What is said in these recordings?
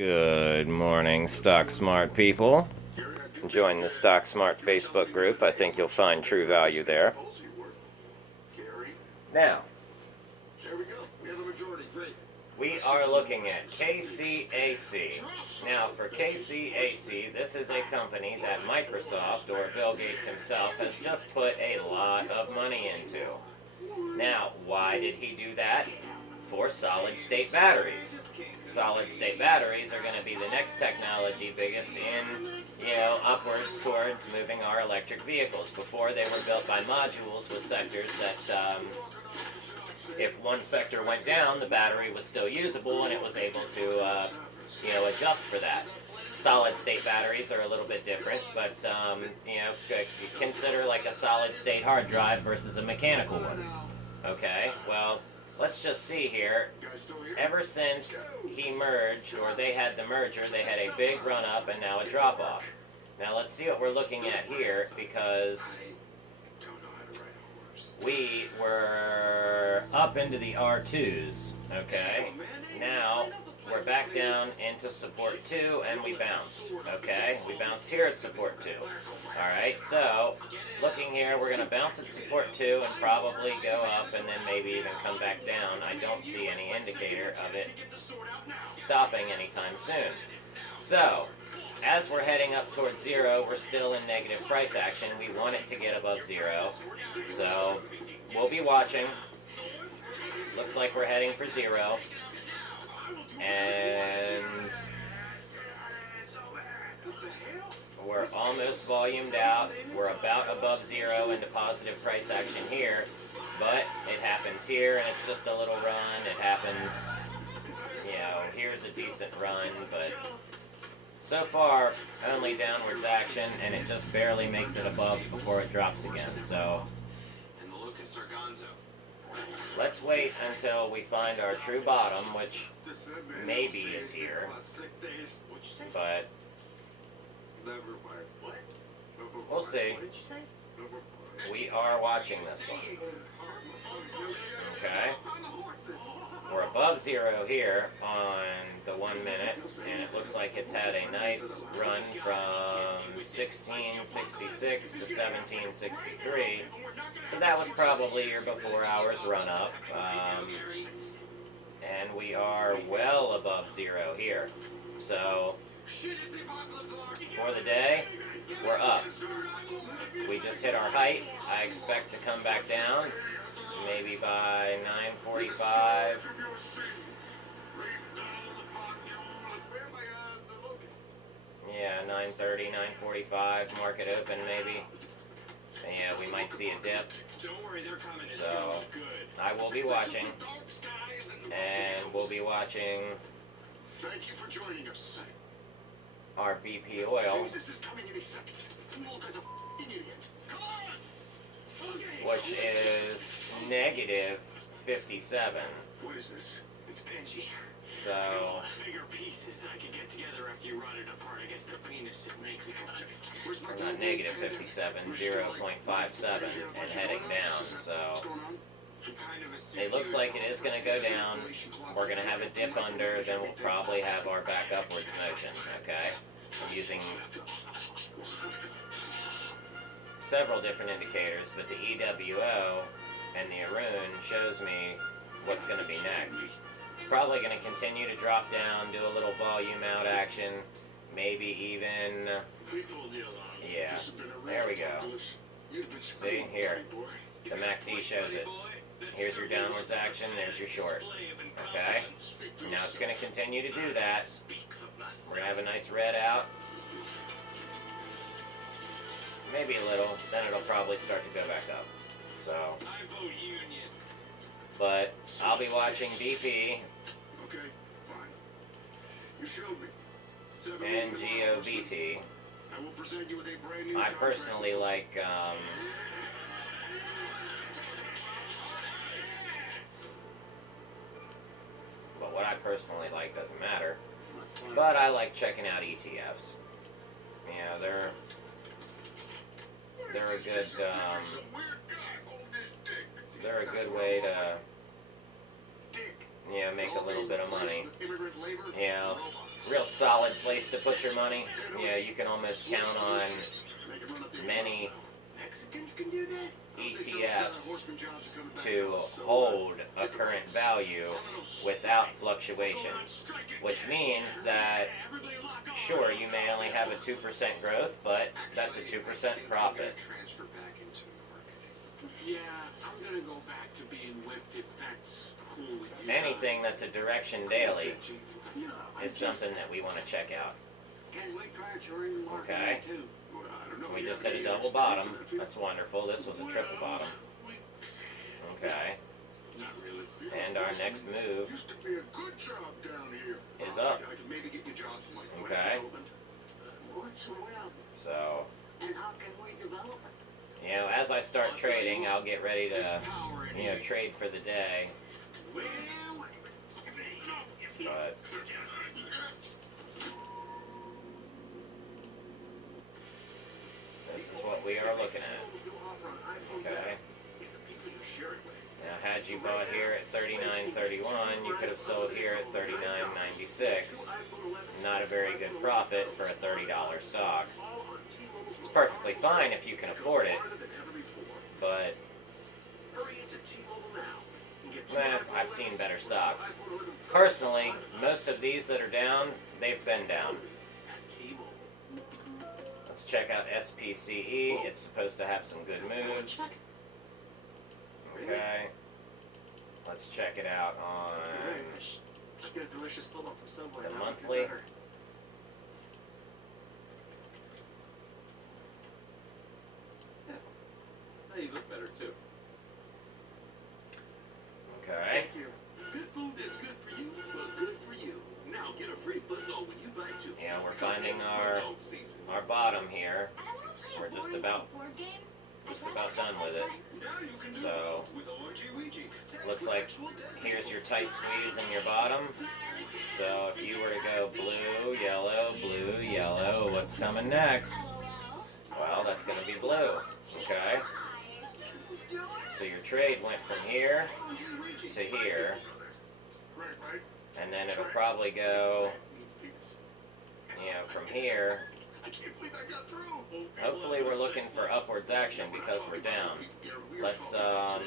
Good morning, Stock Smart people. Join the Stock Smart Facebook group. I think you'll find true value there. Now, we are looking at KCAC. Now, for KCAC, this is a company that Microsoft, or Bill Gates himself, has just put a lot of money into. Now, why did he do that? For solid-state batteries. Solid-state batteries are going to be the next technology biggest in, upwards towards moving our electric vehicles. Before, they were built by modules with sectors that, if one sector went down, the battery was still usable and it was able to, adjust for that. Solid-state batteries are a little bit different, but, consider like a solid-state hard drive versus a mechanical one. Okay, well, let's just see here. Ever since he merged, or they had the merger, they had a big run up and now a drop off. Now let's see what we're looking at here, because we were up into the R2s, okay? Now we're back down into support 2 and we bounced, okay? We bounced here at support 2. Alright, so looking here, we're going to bounce at support 2 and probably go up and then maybe even come back down. I don't see any indicator of it stopping anytime soon. So, as we're heading up towards 0, we're still in negative price action. We want it to get above 0. So, we'll be watching. Looks like we're heading for 0. And we're almost volumed out. We're about above 0 into positive price action here. But it happens here, and it's just a little run. It happens, here's a decent run, but so far, only downwards action, and it just barely makes it above before it drops again. So let's wait until we find our true bottom, which maybe is here, but we'll see. We are watching this one. Okay. We're above 0 here on the 1 minute, and it looks like it's had a nice run from 1666 to 1763. So that was probably your before hours run up. And we are well above 0 here. So for the day, we're up. We just hit our height. I expect to come back down maybe by 9:45. Yeah, 9:30, 9:45, market open maybe. Yeah, we might see a dip. So I will be watching, and we'll be watching our BP oil, which is negative 57. What is this? It's Benji. So Bigger pieces that I can get together after you run it apart. I guess the penis it makes it. we're not negative 57, 0.57, and heading down. So it looks like it is going to go down. We're going to have a dip under, then we'll probably have our back upwards motion, okay? I'm using several different indicators, but the EWO and the Arun shows me what's going to be next. It's probably going to continue to drop down, do a little volume out action, maybe even, yeah, there we go. See, here, the MACD shows it. Here's your downwards action, there's your short, okay? Now it's going to continue to do that. We're going to have a nice red out. Maybe a little, then it'll probably start to go back up. So, but I'll be watching BP and GOVT. I personally like but what I personally like doesn't matter. But I like checking out ETFs. They're a good they're a good way to make a little bit of money. real solid place to put your money. Yeah, you can almost count on many Mexicans can do that? ETFs to hold a current value without fluctuation, which means that, sure, you may only have a 2% growth, but that's a 2% profit. Transfer back into marketing. Yeah, I'm gonna go back to being whipped if that's cool with you. Anything that's a direction daily No, I is something that we want to check out. Can we transfer in marketing Okay. too? Well, I don't know. We just hit a double bottom. That's wonderful. This was a triple bottom. Okay. Not really. And our next move Used to be a good job down here. is up. I could maybe get you jobs like Okay. What's well? So, And how can we develop it? you know, as I start trading, I'll get ready There's to, power in you know, here. trade for the day. Well, But this is what we are looking at. Okay. Now, had you bought here at 39.31, you could have sold here at 39.96. Not a very good profit for a $30 stock. It's perfectly fine if you can afford it, but I've seen better stocks. Personally, most of these that are down, they've been down. Let's check out SPCE. It's supposed to have some good moves. Okay. Let's check it out on the monthly. Now you look better too. Okay. Thank you. Good food that's good for you, but good for you. Now get a free footnote when you buy two. Yeah, we're Because finding it's our footnote season. bottom here. I wanna play a We're just board about game. just about done with it. Now you can do So, both with OG Ouija. Text looks with like actual dead here's people. your tight squeeze in your bottom. So if you were to go blue, yellow, what's coming next? Well, that's going to be blue. Okay. So your trade went from here to here, Right, right. and then it'll probably go, you know, from here. I can't believe I got through. Hopefully we're looking for upwards action because we're down. Let's load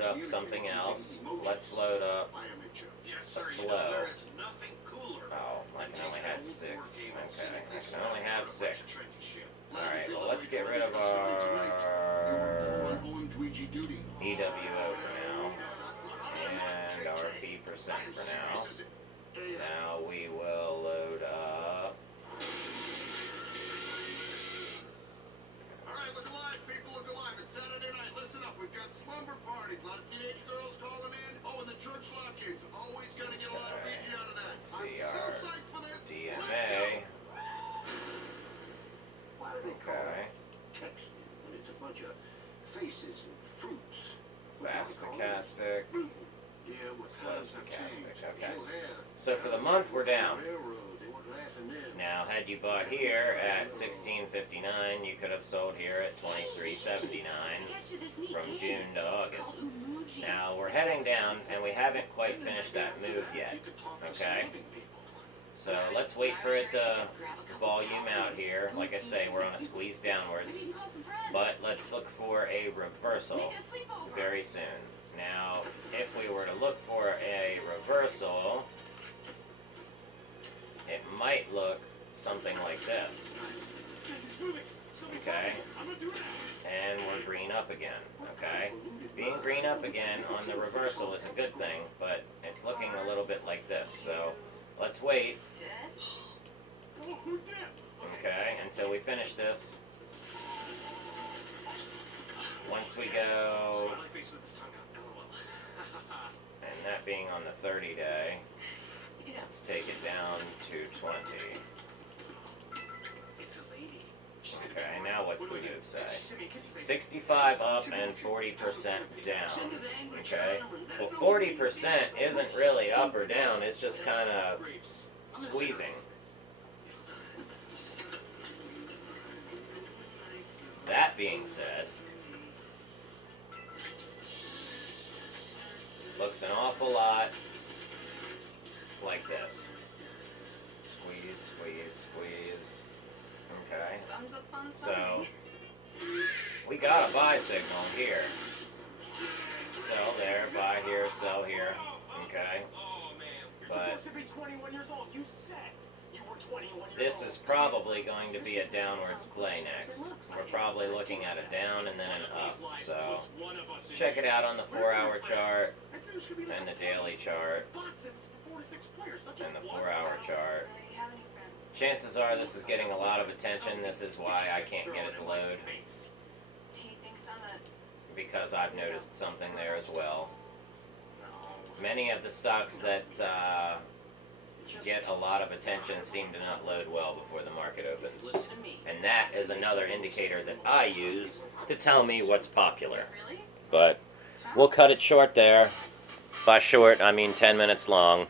up something else. Let's load up a slow. Oh, I can only have 6. Okay, I can only have 6. Alright, well let's get rid of our EWO for now. And our B% for now. Now we will load up. Alright, look alive, people, look alive. It's Saturday night. Listen up. We've got slumber parties. A lot of teenage girls calling in. Oh, and the church lock-ins. Always gonna get a lot of Okay, Ouija out of that. let's see I'm our so psyched for this. DMA. Why do they call Okay. it texting when it's a bunch of faces and fruits? Fast stochastic. Yeah, what Slow times have stochastic, changed. okay. Sure have. So for the month we're down. Railroad, they weren't laughing then. Now, had you bought here at 16.59, you could have sold here at 23.79 from June to August. Now, we're heading down, and we haven't quite finished that move yet. Okay? So let's wait for it to volume out here. Like I say, we're on a squeeze downwards. But let's look for a reversal very soon. Now, if we were to look for a reversal, it might look something like this. Okay? And we're green up again. Okay? Being green up again on the reversal is a good thing, but it's looking a little bit like this. So let's wait, okay, until we finish this. Once we go, and that being on the 30-day, let's take it down to 20. Okay, now what's the move say? 65 up and 40% down. Okay? Well, 40% isn't really up or down, it's just kind of squeezing. That being said, looks an awful lot like this. Okay. Thumbs up on So something. we got a buy signal here. Sell there, buy here, sell here. Okay. Oh man, you're But supposed to be 21 years old. You said you were 21 years this old. is probably going to be a downwards play next. We're probably looking at a down and then an up. So check it out on the 4-hour chart and the daily chart and the 4-hour chart. Do you have any friends? Chances are this is getting a lot of attention. This is why I can't get it to load, He thinks I'm a because I've noticed something there as well. Many of the stocks that get a lot of attention seem to not load well before the market opens. listen to me. And that is another indicator that I use to tell me what's popular. Really? But we'll cut it short there. By short, I mean 10 minutes long.